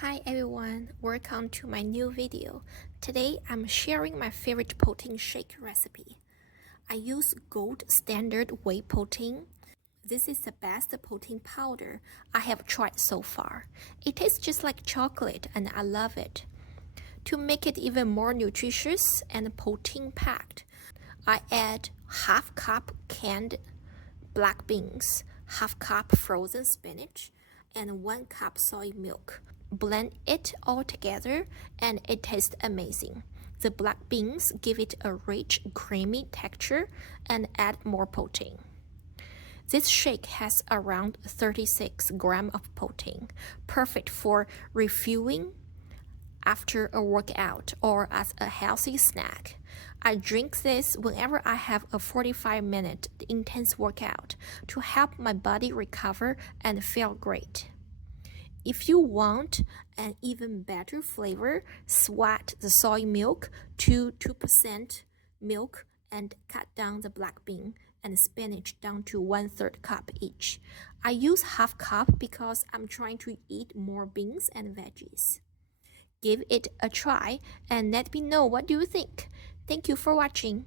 Hi everyone, welcome to my new video. Today I'm sharing my favorite protein shake recipe. I use Gold Standard Whey Protein. This is the best protein powder I have tried so far. It tastes just like chocolate and I love it. To make it even more nutritious and protein packed, I add half cup canned black beans, half cup frozen spinach, and 1 cup soy milk. Blend it all together and it tastes amazing. The black beans give it a rich, creamy texture and add more protein. This shake has around 36 grams of protein, perfect for refueling after a workout or as a healthy snack. I drink this whenever I have a 45-minute intense workout to help my body recover and feel great. If you want an even better flavor, sweat the soy milk to 2% milk and cut down the black bean and spinach down to 1/3 cup each. I use half cup because I'm trying to eat more beans and veggies. Give it a try and let me know what you think. Thank you for watching.